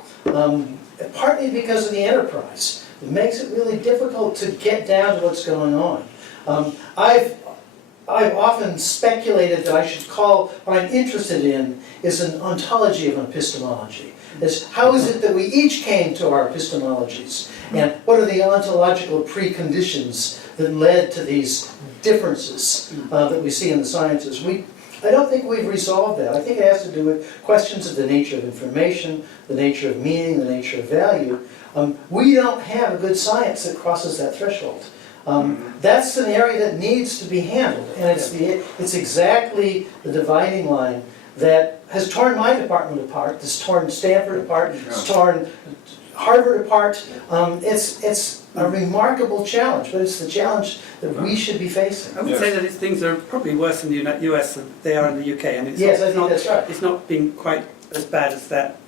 partly because of the enterprise. It makes it really difficult to get down to what's going on. I've often speculated that I should call what I'm interested in is an ontology of epistemology. How is it that we each came to our epistemologies? And what are the ontological preconditions that led to these differences that we see in the sciences? I don't think we've resolved that. I think it has to do with questions of the nature of information, the nature of meaning, the nature of value. We don't have a good science that crosses that threshold. That's an area that needs to be handled, and it's exactly the dividing line that has torn my department apart, it's torn Stanford apart, it's torn Harvard apart. It's a remarkable challenge, but it's the challenge that we should be facing. I would say that things are probably worse in the US than they are in the UK, and it's Yes, I think that's right. It's not been quite as bad as that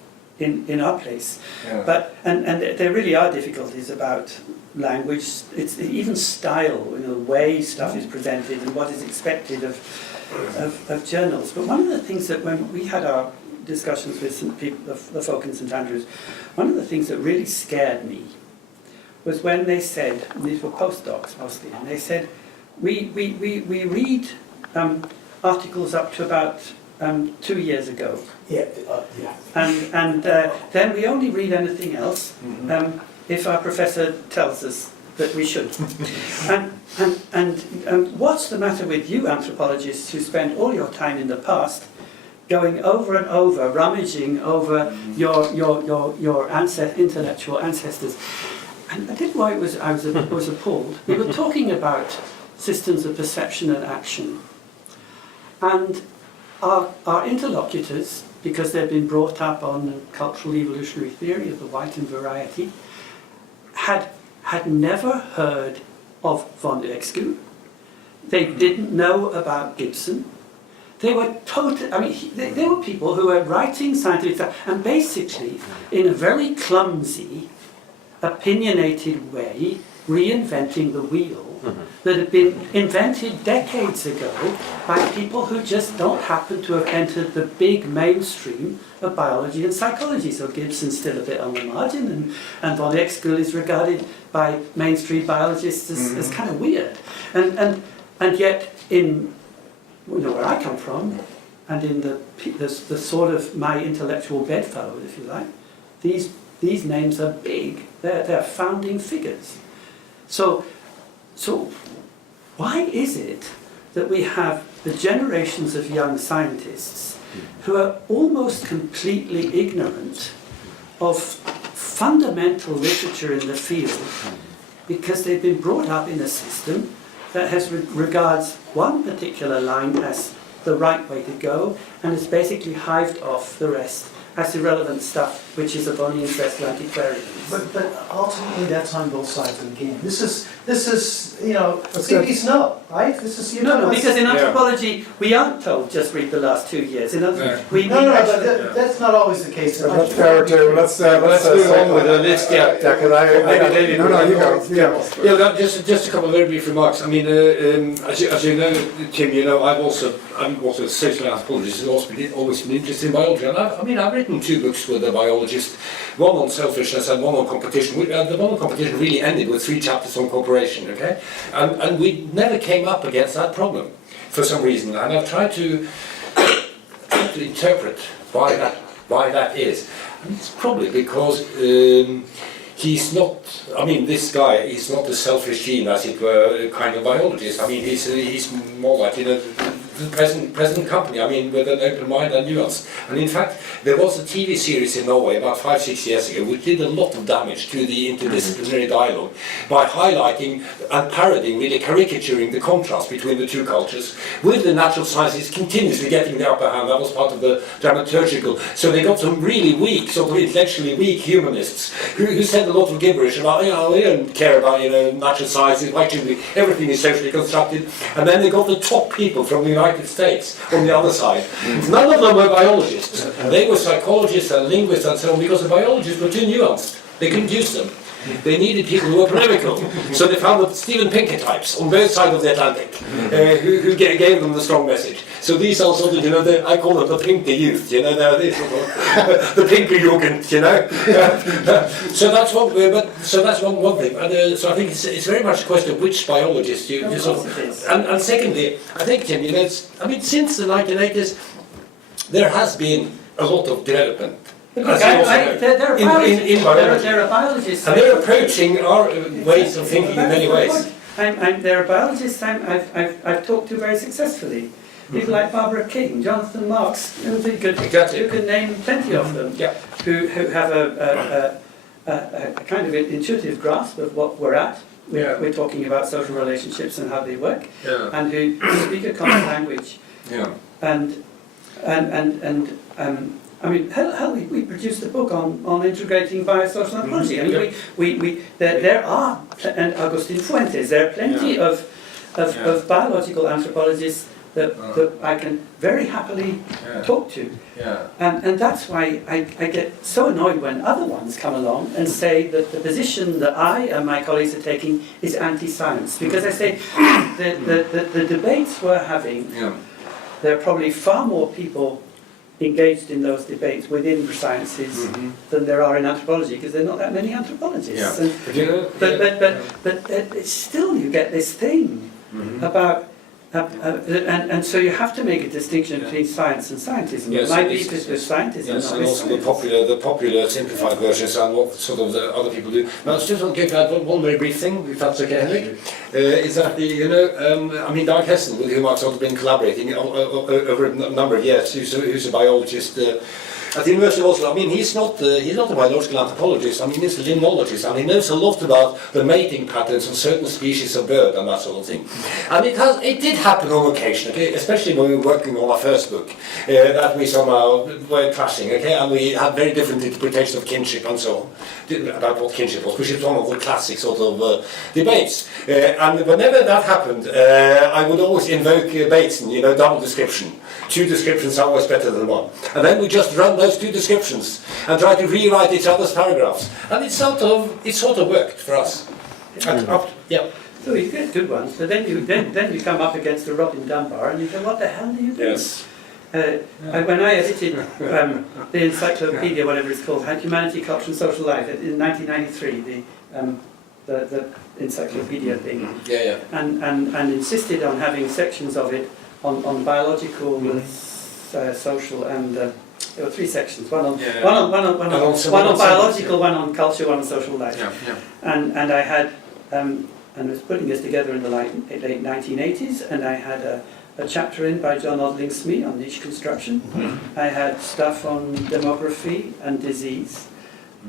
in our case. Yeah. But and there really are difficulties about language. It's even style, the way stuff is presented and what is expected of journals. But one of the things that when we had our discussions with some people, the folk in St Andrews, one of the things that really scared me was when they said, and these were postdocs mostly, and they said, we read articles up to about 2 years ago. Yeah. And then we only read anything else if our professor tells us that we should. and what's the matter with you anthropologists who spend all your time in the past going over and over, rummaging over your intellectual ancestors? And I didn't know why I was appalled. We were talking about systems of perception and action. And our interlocutors, because they've been brought up on the cultural evolutionary theory of the White and variety, had never heard of von Excu. They didn't know about Gibson. They were they were people who were writing scientific stuff, and basically, in a very clumsy, opinionated way, reinventing the wheel that have been invented decades ago by people who just don't happen to have entered the big mainstream of biology and psychology. So Gibson's still a bit on the margin, and von Exkull is regarded by mainstream biologists as kind of weird. And yet, in where I come from, and in the sort of my intellectual bedfellow, if you like, these names are big. They're founding figures. So why is it that we have the generations of young scientists who are almost completely ignorant of fundamental literature in the field because they've been brought up in a system that regards one particular line as the right way to go and has basically hived off the rest as irrelevant stuff, which is of only interest to antiquarians. But ultimately, that's on both sides of the game. This is Stevie's no, right? This is No, because in anthropology we aren't told just read the last 2 years. In other words, but that's not always the case. Let's move on with the list. Yeah, you go. Yeah, just a couple of very brief remarks. I mean, as you know, Tim, I'm also a social anthropologist and always been interested in biology. And I've written 2 books with a biologist, one on selfishness and one on competition. The one on competition really ended with 3 chapters on cooperation. Okay, and we never came up against that problem for some reason, and I've tried to interpret why that is. And it's probably because he's not. This guy is not a selfish gene, as it were, kind of biologist. He's more like the present company. With an open mind and nuance. And in fact, there was a TV series in Norway about 5-6 years ago which did a lot of damage to the interdisciplinary dialogue by highlighting and parodying, really caricaturing the contrast between the 2 cultures, with the natural sciences continuously getting the upper hand. That was part of the dramaturgical. So they got some really weak, sort of intellectually weak humanists who said a lot of gibberish about, we don't care about, natural sciences, why should we, everything is socially constructed. And then they got the top people from the United States on the other side. None of them were biologists. They were psychologists and linguists and so on, because the biologists were too nuanced. They couldn't use them. They needed people who were polemical. So they found the Stephen Pinker types on both sides of the Atlantic, who gave them the strong message. So these are sort of, I call them the Pinker youth, they're sort of the Pinker Jugend, So that's one thing. And, so I think it's very much a question of which biologist you sort of. And secondly, I think, Tim, since the 1980s, there has been a lot of development. There are biologists. And they're approaching our ways of thinking in many ways. There are biologists I've talked to very successfully. People like Barbara King, Jonathan Marks, who can name plenty of them, who have a kind of intuitive grasp of what we're at. We're talking about social relationships and how they work, and who speak a common language. We produced a book on integrating biosocial anthropology. There are, and Agustin Fuentes, there are plenty of biological anthropologists that I can very happily talk to. And that's why I get so annoyed when other ones come along and say that the position that I and my colleagues are taking is anti-science. Because I say the debates we're having, there are probably far more people engaged in those debates within the sciences than there are in anthropology, because there are not that many anthropologists. But still you get this thing about and so you have to make a distinction between science and scientism. Yes, my beef is with scientism, yes, not and with also science. the popular simplified versions and what sort of the other people do. Now, I just want to get add one very brief thing, if that's okay, Henrik. Is that Dag Hessen, with whom I've sort of been collaborating over a number of years, who's a biologist at the University of Oslo. He's not a biological anthropologist. He's a limnologist, and he knows a lot about the mating patterns of certain species of bird and that sort of thing. And it did happen on occasion, okay, especially when we were working on our first book, that we somehow were clashing, okay, and we had very different interpretations of kinship and so on, about what kinship was, which is one of the classic sort of debates. And whenever that happened, I would always invoke Bateson, double description. 2 descriptions are always better than 1. And then we just run those 2 descriptions and try to rewrite each other's paragraphs. And it sort of worked for us. So you get good ones, but then you come up against a Robin Dunbar and you go, what the hell do you do? Yes. When I edited the encyclopedia, whatever it's called, Humanity, Culture and Social Life, in 1993, the encyclopedia thing, Yeah. and insisted on having sections of it on biological, social, and there were 3 sections. One on biological, one on culture, one on social life. Yeah. And I had and was putting this together in the late 1980s, and I had a chapter in by John Odling Smee on niche construction. I had stuff on demography and disease,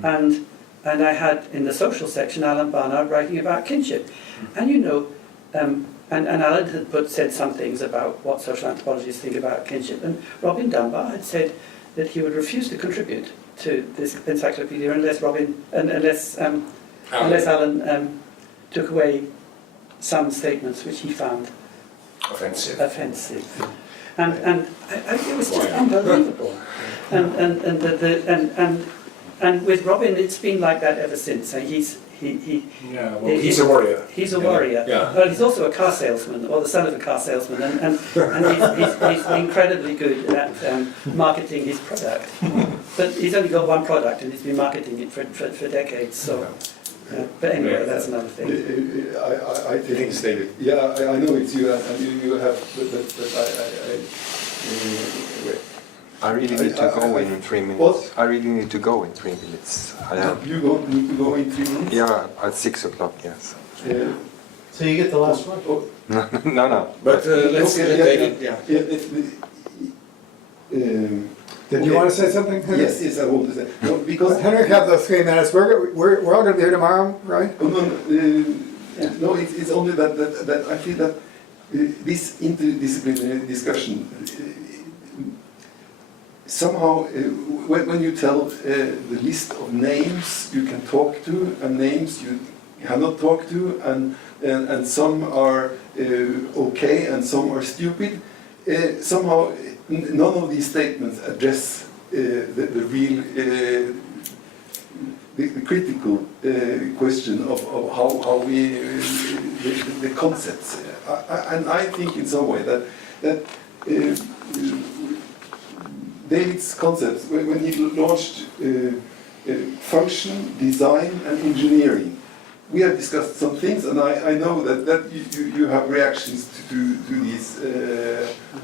and I had in the social section Alan Barnard writing about kinship. And you know, and Alan had said some things about what social anthropologists think about kinship, and Robin Dunbar had said that he would refuse to contribute to this encyclopedia unless Alan took away some statements which he found offensive. And it was just unbelievable. And with Robin, it's been like that ever since. He's a warrior. He's a warrior. Yeah. But he's also a car salesman, or the son of a car salesman, and he's incredibly good at marketing his product. But he's only got one product, and he's been marketing it for decades. So. But anyway, that's another thing. I think stated. Yeah, I know it's you, and you have, I really need to go in 3 minutes. What? I really need to go in 3 minutes. You need to go in 3 minutes? Yeah, at 6 o'clock, yes. So you get the last one? No. But let's okay, David. Did you want to say something, Henrik? Yes, I want to say. No, because Henrik has those 3 minutes. We're all going to be here tomorrow, right? No, it's only that I feel that this interdisciplinary discussion somehow, when you tell the list of names you can talk to and names you cannot talk to, and some are okay and some are stupid, somehow none of these statements address the real, the critical question of how we, the concepts. And I think in some way that David's concepts, when he launched function, design and engineering, we have discussed some things, and I know that you have reactions to these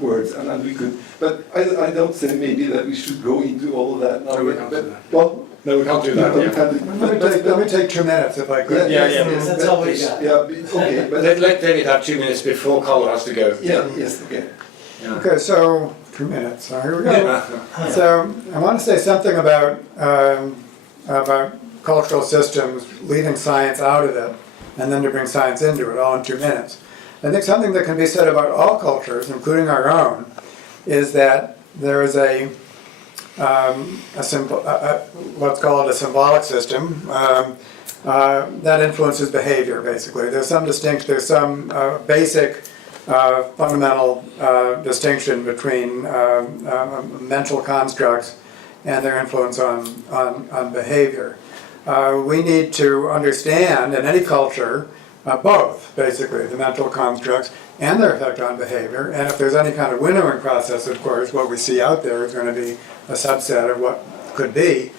words, and we could, but I don't say maybe that we should go into all of that now. No, we can't do that. Well, No, we can't do that. no, we can't do- Let me take 2 minutes if I could. Yeah. That's all we got. Okay, but Let David have 2 minutes before Carlo has to go. yes, okay. Okay, so 2 minutes. So here we go. So I want to say something about cultural systems, leaving science out of it, and then to bring science into it, all in 2 minutes. I think something that can be said about all cultures, including our own, is that there is let's call it a symbolic system that influences behavior. Basically, there's some basic fundamental distinction between mental constructs and their influence on behavior. We need to understand in any culture both, basically, the mental constructs and their effect on behavior. And if there's any kind of winnowing process, of course, what we see out there is going to be a subset of what could be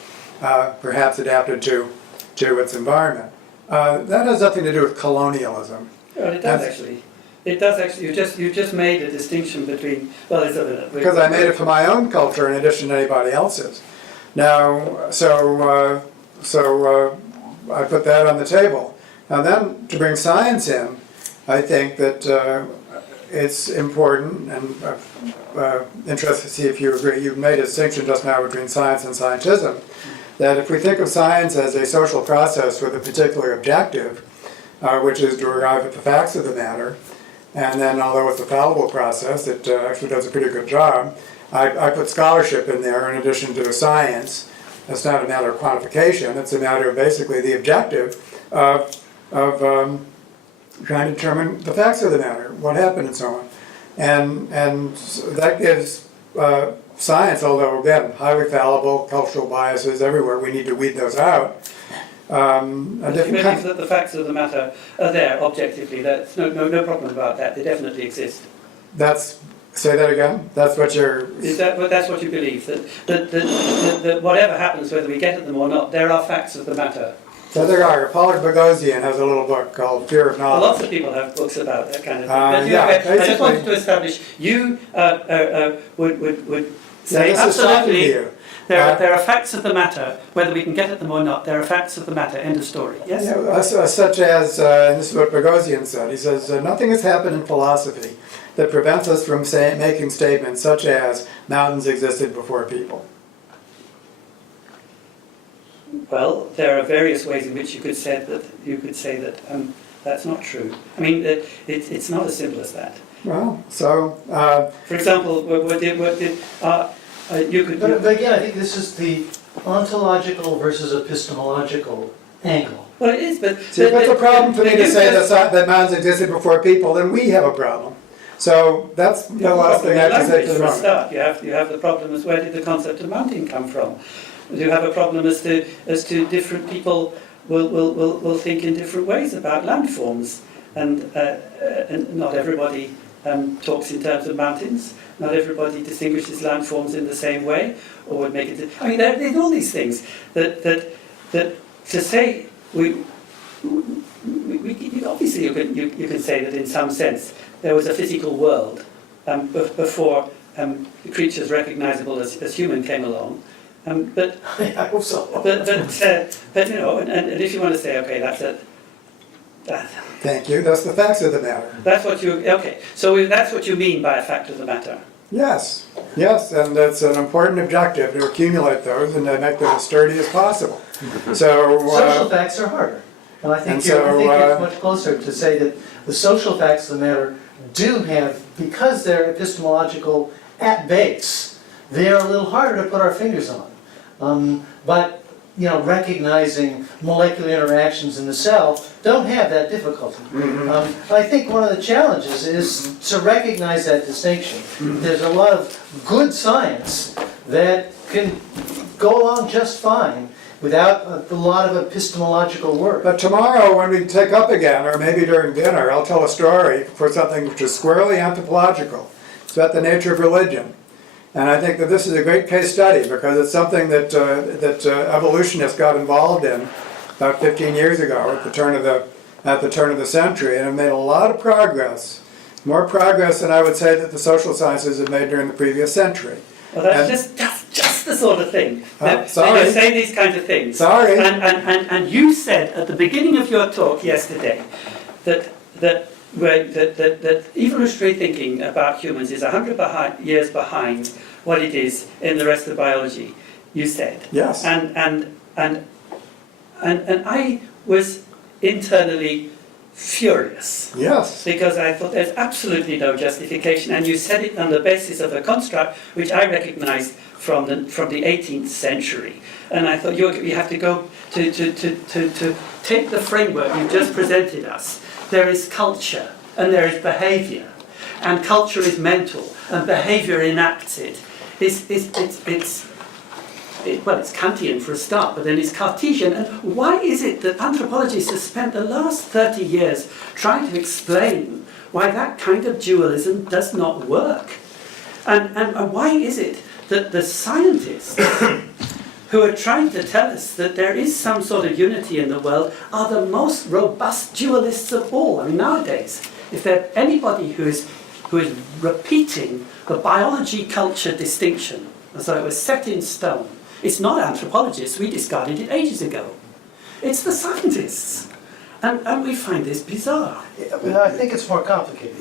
perhaps adapted to its environment. That has nothing to do with colonialism. Well, it does actually. It does actually. You just made a distinction between. Well, it's because I made it for my own culture in addition to anybody else's. Now, so I put that on the table. Now then, to bring science in, I think that it's important, and interested to see if you agree. You've made a distinction just now between science and scientism. That if we think of science as a social process with a particular objective, which is to arrive at the facts of the matter, and then although it's a fallible process, it actually does a pretty good job. I put scholarship in there in addition to science. It's not a matter of quantification, it's a matter of basically the objective of trying to determine the facts of the matter, what happened and so on. And so that gives science, although again, highly fallible, cultural biases everywhere, we need to weed those out. a If you different believe kind. that the facts of the matter are there objectively, that's no problem about that. They definitely exist. Say that again? That's what you're, That's what you believe, that whatever happens, whether we get at them or not, there are facts of the matter. so there are. Paul Boghossian has a little book called Fear of Knowledge. Lots of people have books about that kind of thing. But yeah, I just basically- wanted to establish, you would say this is shocking to absolutely, you. there are facts of the matter, whether we can get at them or not, there are facts of the matter, end of story. Yes? Such as, and this is what Boghossian said, he says, nothing has happened in philosophy that prevents us from making statements such as mountains existed before people. Well, there are various ways in which you could say that that's not true. I mean, it's not as simple as that. Well, so, For example, you could. But again, I think this is the ontological versus epistemological angle. Well, it is, but see, if it's a problem for me to say that mountains existed before people, then we have a problem. So that's the last thing I have to say to the For a moment. start, you have the problem as where did the concept of mountain come from? You have a problem as to different people will think in different ways about landforms, and not everybody talks in terms of mountains. Not everybody distinguishes landforms in the same way, or would make it. I mean, there's all these things that to say we obviously you can say that in some sense there was a physical world before creatures recognizable as human came along. But I hope so. but you know, and if you want to say, okay, that's it. Thank you. That's the facts of the matter. That's what you okay. So that's what you mean by a fact of the matter. Yes, yes, and it's an important objective to accumulate those and to make them as sturdy as possible. So, Social facts are harder. And I think, And it's much closer to say that the social facts of the matter do have, because they're epistemological at base, they're a little harder to put our fingers on. But you know, recognizing molecular interactions in the cell don't have that difficulty. I think one of the challenges is to recognize that distinction. There's a lot of good science that can go along just fine without a lot of epistemological work. but tomorrow when we take up again, or maybe during dinner, I'll tell a story for something which is squarely anthropological. It's about the nature of religion. And I think that this is a great case study because it's something that evolutionists got involved in about 15 years ago at the turn of the century, and have made a lot of progress, more progress than I would say that the social sciences have made during the previous century. Well, that's just the sort of thing. Sorry. You say these kinds of things. Sorry. And you said at the beginning of your talk yesterday that evolutionary thinking about humans is 100 years behind what it is in the rest of biology. You said. Yes. And I was internally furious. Yes. Because I thought there's absolutely no justification, and you said it on the basis of a construct which I recognise from the 18th century. And I thought you have to go to take the framework you've just presented us. There is culture and there is behaviour, and culture is mental and behaviour enacts it. It's Kantian for a start, but then it's Cartesian. And why is it that anthropologists have spent the last 30 years trying to explain why that kind of dualism does not work? And why is it that the scientists who are trying to tell us that there is some sort of unity in the world are the most robust dualists of all? I mean, nowadays, if there's anybody who is repeating the biology-culture distinction as though it was set in stone, it's not anthropologists, we discarded it ages ago. It's the scientists. And we find this bizarre. I think it's more complicated.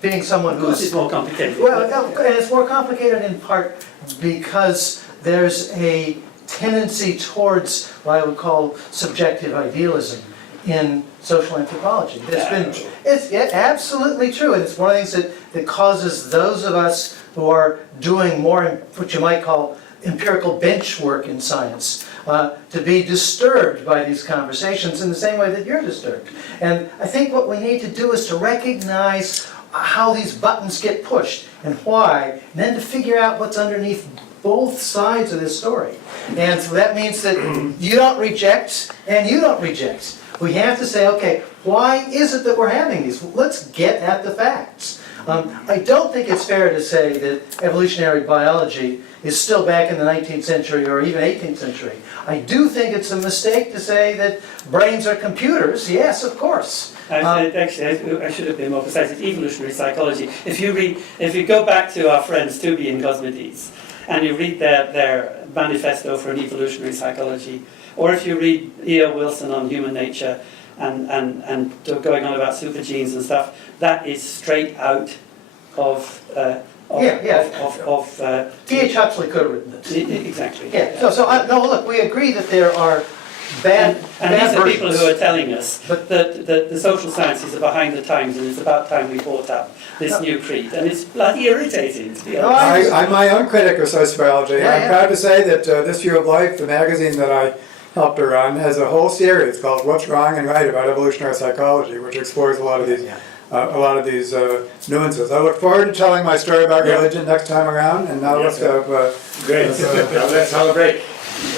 Being someone Of course who's... it's more complicated. Well, and it's more complicated in part because there's a tendency towards what I would call subjective idealism in social anthropology. It's absolutely true, and it's one of the things that causes those of us who are doing more what you might call empirical bench work in science to be disturbed by these conversations in the same way that you're disturbed. And I think what we need to do is to recognize how these buttons get pushed and why, and then to figure out what's underneath both sides of this story. And so that means that you don't reject and you don't reject. We have to say, okay, why is it that we're having these? Let's get at the facts. I don't think it's fair to say that evolutionary biology is still back in the 19th century or even 18th century. I do think it's a mistake to say that brains are computers. Yes, of course. Actually, I should have been more precise. It's evolutionary psychology. If you go back to our friends Tooby and Gosmades, and you read their manifesto for an evolutionary psychology, or if you read E.O. Wilson on human nature and going on about supergenes and stuff, that is straight out of T.H. Huxley could have written this. Exactly. Yeah. No, look, we agree that there are bad and bad these are people versions. who are telling us that the social sciences are behind the times, and it's about time we brought up this new creed, and it's bloody irritating, to be honest. I'm my own critic of sociobiology. Yeah, I'm yeah. proud to say that This View of Life, the magazine that I helped to run, has a whole series called What's Wrong and Right About Evolutionary Psychology, which explores a lot of these nuances. I look forward to telling my story about religion next time around, and now let's go. Great. Let's have a break.